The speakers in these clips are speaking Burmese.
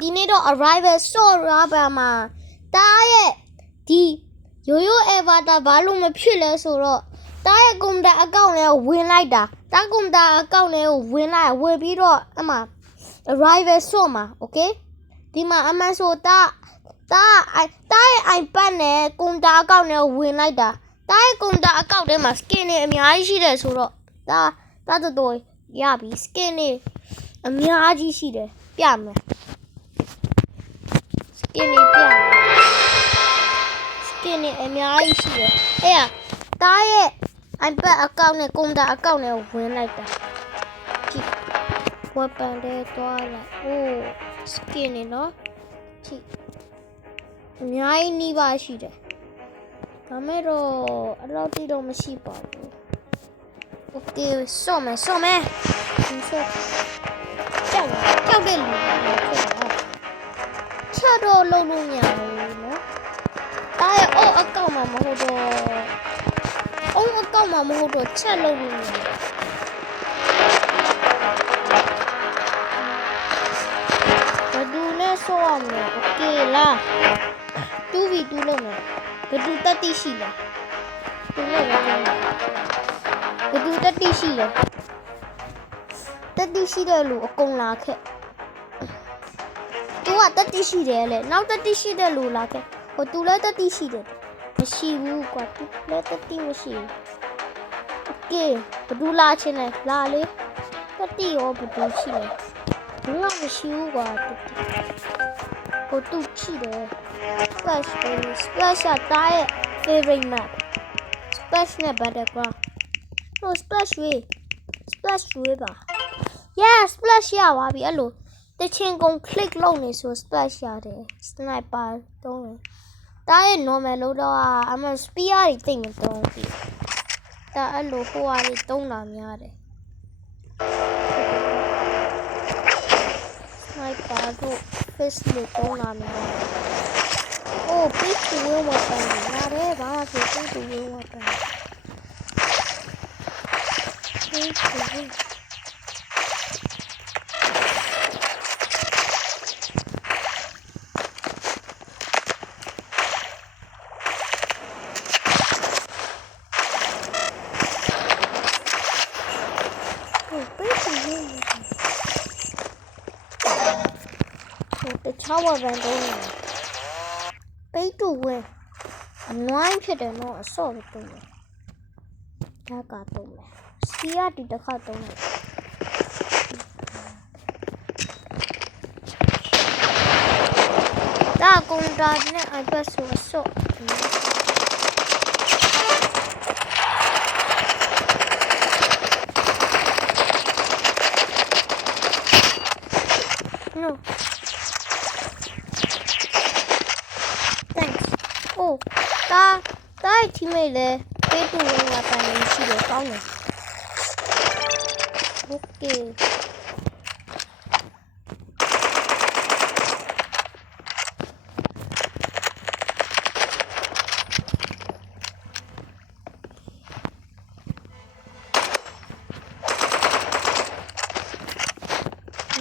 ဒီနေ့တော့ arrival so rubber မှာတားရဲ့ဒီရိုးရိုး avatar ဘာလို့မဖြစ်လဲဆိုတော့တားရဲ့ကွန်ပျူတာအကောင့်လေးကိုဝင်လိုက်တာတားကွန်ပျူတာအကောင့်လေးကိုဝင်ပြီးတော့အမှ arrival so မှာ okay ဒီမှာအမှန်ဆိုတာတားရဲ့ iPad နဲ့ကွန်ပျူတာအကောင့်လေးကိုဝင်လိုက်တာတားရဲ့ကွန်ပျူတာအကောင့်ထဲမှာ skin တွေအများကြီးရှိတယ်ဆိုတော့တားတော်ရပြီ skin တွေအများကြီးရှိတယ်ပြမယ် skin တွေပြမယ် skin တွေအများကြီးရှိတယ်အဲ့တားရဲ့ iPad အကောင့်နဲ့ကွန်ပျူတာအကောင့်နဲ့ဝင်လိုက်တာကြည့် weapon တွေတွားလိုက် oh skin တွေနော်ကြည့်အများကြီးနှီးပါရှိတယ်ဒါမဲ့တော့အဲ့လောက်တိတော့မရှိပါဘူး okay ဆော့မယ်ဒီဆော့ကြောက်တဲ့လူချက်တော့လုံးလုံးညာဘူးနော်တားရဲ့အကောင့်မှာမဟုတ်တော့အကောင့်မှာမဟုတ်တော့ချက်လုံးလုံးညာဘယ်သူနဲ့ဆော့ရမလဲ okay လား 2v2 လုပ်မယ်ဘယ်သူတက်တိရှိလဲသူနဲ့လည်းဘယ်သူတက်တိရှိလဲတက်တိရှိတဲ့လူအကုန်လာခဲ့သူကတက်တိရှိတယ်လေနောက်တက်တိရှိတဲ့လူလာခဲ့ဟိုသူလည်းတက်တိရှိတယ်မရှိဘူးကွာသူလည်းတက်တိမရှိဘူးโอเคဘယ်သူလာချင်းလဲလာလေတက်တိရောဘယ်သူရှိလဲဘူးကမရှိဘူးကွာတက်တိဟိုသူရှိတယ် splash တားရဲ့ favorite map splash နဲ့ဘာတဲ့ကွာဟို splash way ပါ yeah splash ရပါပြီအဲ့လိုတချင်ကုန် click လုပ်နေဆို splash ရတယ် sniper တုံးတယ်တားရဲ့ normal လို့တော့အမှ spear တွေတိတ်မတုံးဘူးတားအဲ့လိုဟိုဟာတွေတုံးတာများတယ် sniper တို့ fist တွေတုံးတာများတယ် oh big wheel weapon ရတယ်ဘာမှဖြစ် big wheel weapon ချောင်းဝပန်တုံးနေပိတ်တူဝဲအနွိုင်းဖြစ်တယ်နော်အစော့ပဲတုံးတယ်ဒါကတုံးတယ်စီရဒီတစ်ခါတုံးတယ်ဒါကွန်တာနဲ့ iPad ဆိုအစော့no oh တားทีမေလေပေးတူဝင်လာပန်နေရှိတယ်ကောင်းတယ် okay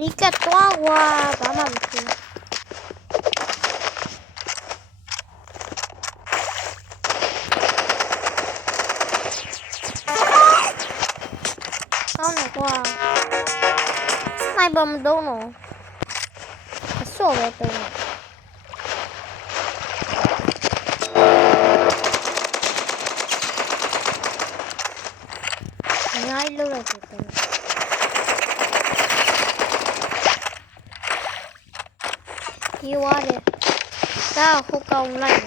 นี่ก็ตัวว่าဘာမှမဖြစ်哇，那不么多呢？少了多呢。哪里漏了多呢？ဒီဝါလေဒါဟိုကောင်လိုက်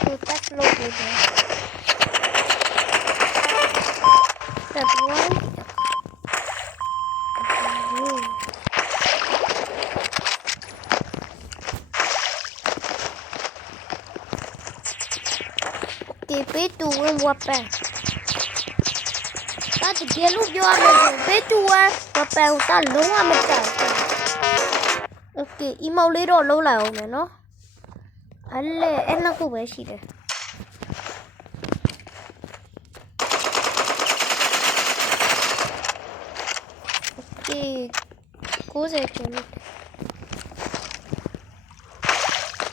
ဟိုတက်လို့ဒီStep 1 Okay, pay to win weapon. That yellow job pay to win weapon တာလုံးဝမကြောက်ဘူး Okay, email လေးတော့လုံးလိုက်အောင်မယ်နော်အဲ့နှစ်ခုပဲရှိတယ် Okay 90ကျော်လို့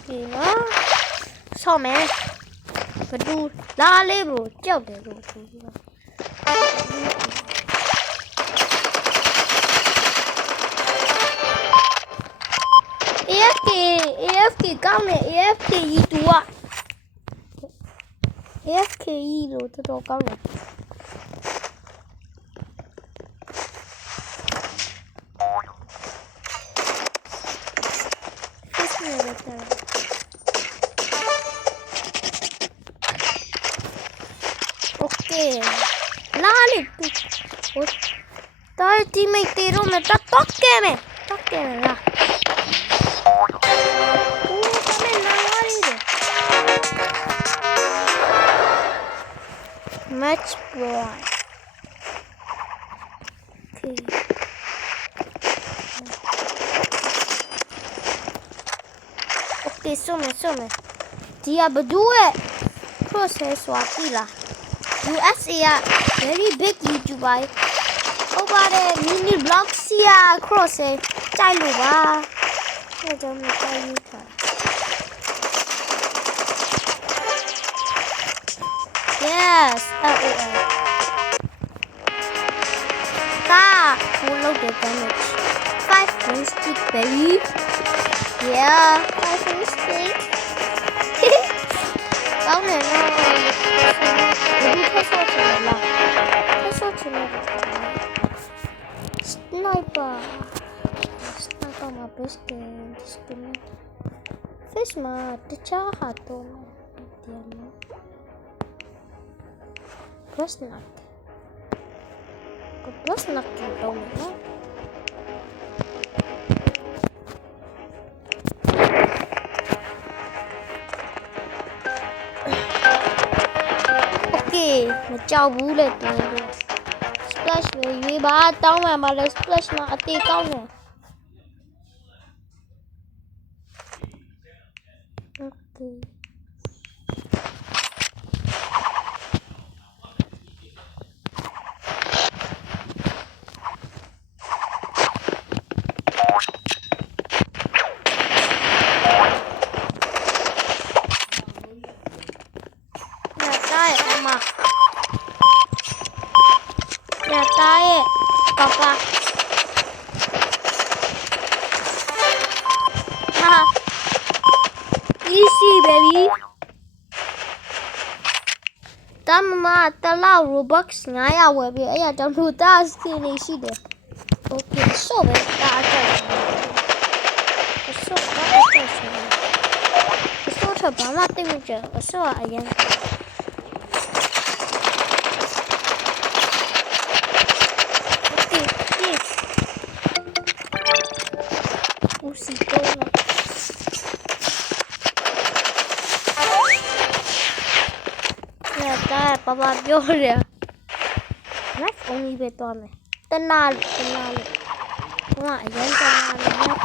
ဒီနော်ဆော့မယ်ဘဒူလာလေးဘလို့ကြောက်တယ်လို့ဆိုပြီးတော့ AFK ကောင်းတယ် AFK ကြီးတူอ่ะ AFK ကြီးလို့တော်တော်ကောင်းတယ်โอเคလာလေဟိုတာတီမိတ်တေတော့မတော့ကဲမယ်လား Match boy. Okay. Okay, some. Dia berdua proses waktu lah. USA ya very big YouTuber. Over there mini vlogs ya cross cai lu ba. Saya jangan cai YouTube. Yes, full of the damage. 5 win streak, baby. Yeah, 5 win streak. Tao này nó đi theo số chừng là sniper mà best game. Fish mà thích cha hạt tôm tiền mà. Plus nak kita mana? Okay, macam bulat ni. Splash ni, bahat tahu mana splash nak ati kau ni. Okay. Papa. Easy baby. Tama talau Robux ngaya webi aya tamu ta sini side. Okay, so be ta aja. So ta aja. So ta bama timu je. So ayan. Papaပြောတယ် Life only ပဲသွားမယ်တနာလို့ဟိုကအရင်တနာလို့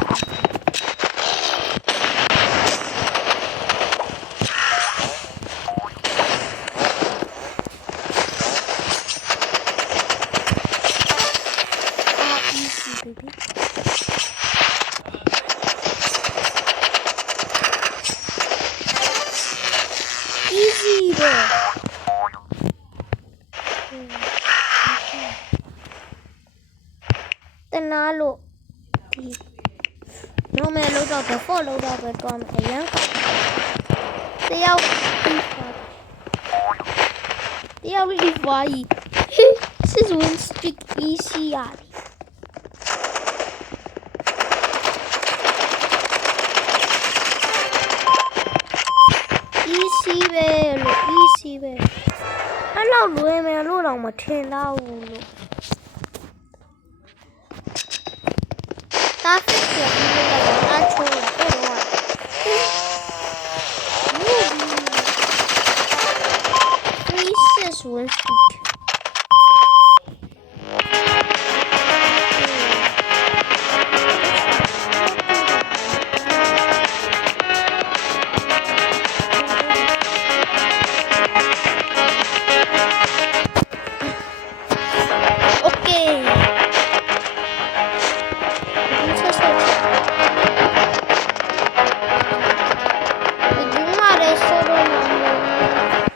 easy baby easy bro Tenalo. No me lo da de follow da de tom ayan. They are really funny. This is win streak easy yaar. Easy way. Ano lo me lo lang ma thin la wu lo. Ta fit ya ni la cho la ko wa. This win streak.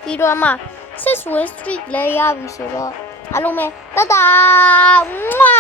ပြီးတော့မှ6 Win Street လဲရပြီဆိုတော့အားလုံးပဲတတာမွာ